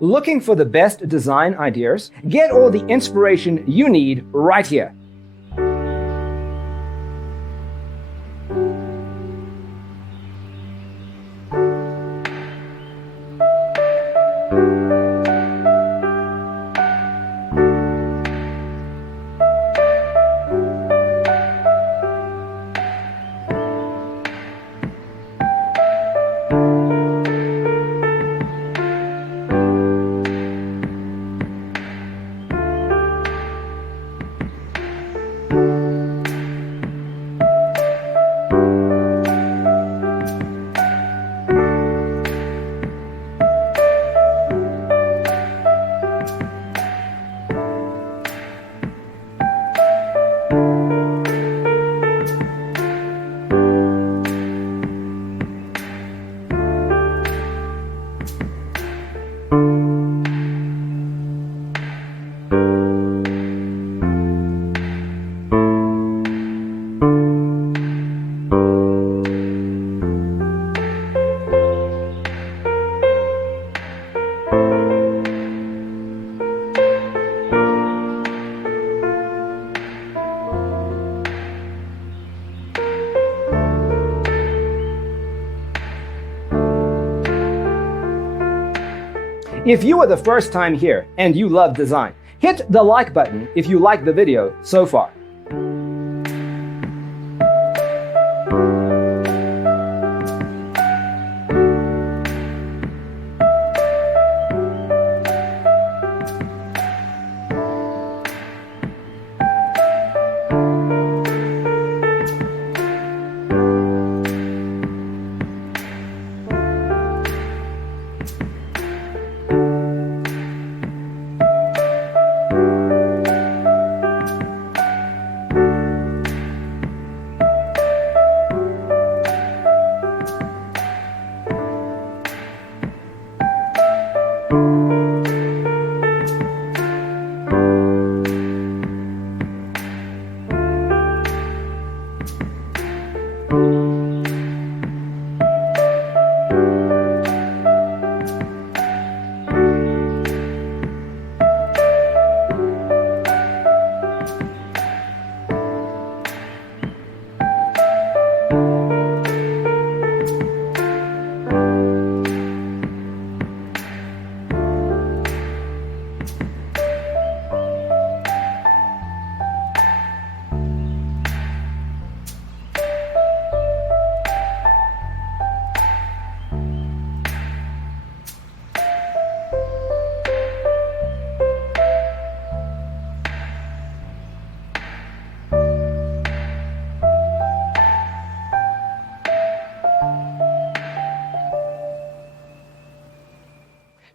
Looking for the best design ideas? Get all the inspiration you need right here. If you are the first time here and you love design, hit the like button if you like the video so far.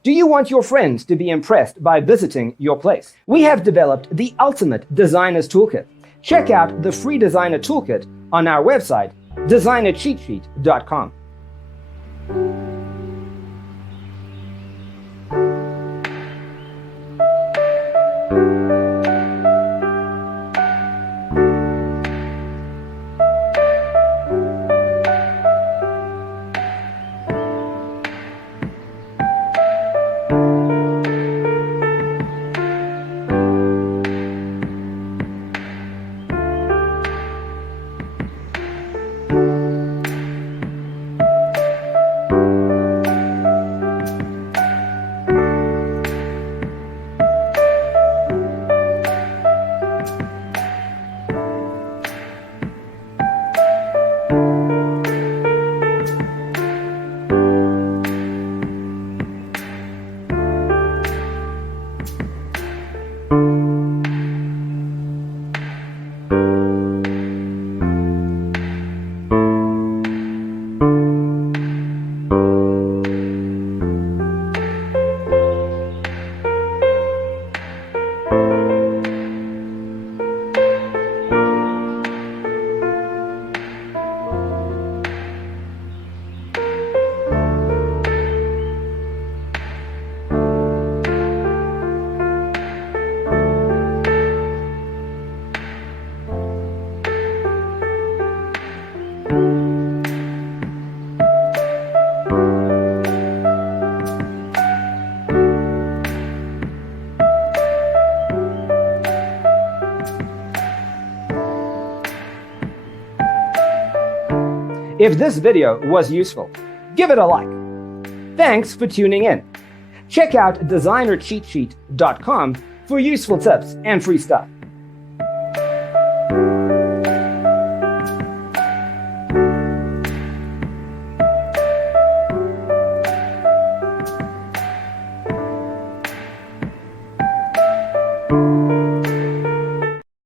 Do you want your friends to be impressed by visiting your place? We have developed the ultimate designer's toolkit. Check out the free designer toolkit on our website, designercheatsheet.com. If this video was useful, give it a like. Thanks for tuning in. Check out designercheatsheet.com for useful tips and free stuff.